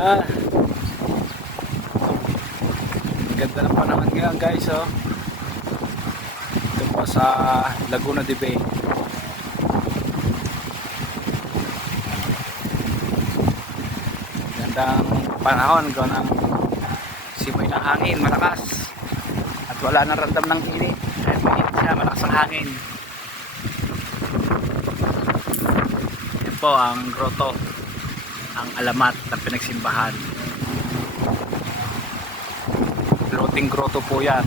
Ah. Ganda ng panahon ngayon guys oh. Ito po sa Laguna de Bay. Gandang panahon ko ng simoy ng hangin malakas at wala nang randam ng init kahit mainit siya malakas ang hangin yan po ang grotto ang alamat ng pinagsimbahan. Floating grotto po yan.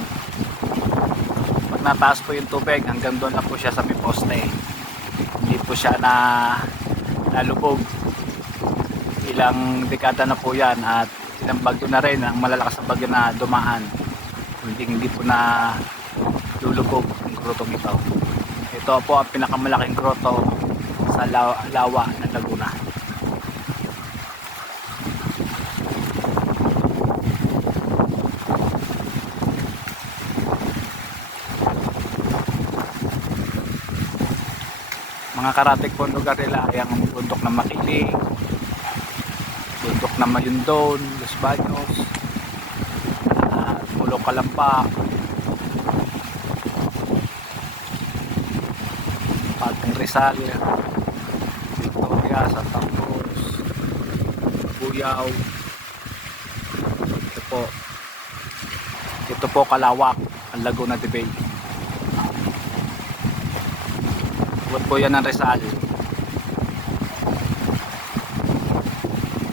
Pag nataas po yung tubig hanggang doon lang po siya sa may hindi po siya na nalubog. Ilang dekada na po yan at ilang bagyo na rin ang malalakas na bagyo na dumaan. Hindi hindi po na lulubog ang grotong ito. Ito po ang pinakamalaking grotto sa lawa ng Laguna mga karatig po ang lugar nila ay ang bundok ng Makiling bundok ng Mayundon, Los Baños at Mulo Kalamba Pateng Rizal Victoria, Santa Cruz Buyaw ito po. Ito po kalawak ang Laguna de Bay Huwag po yan ng Rizal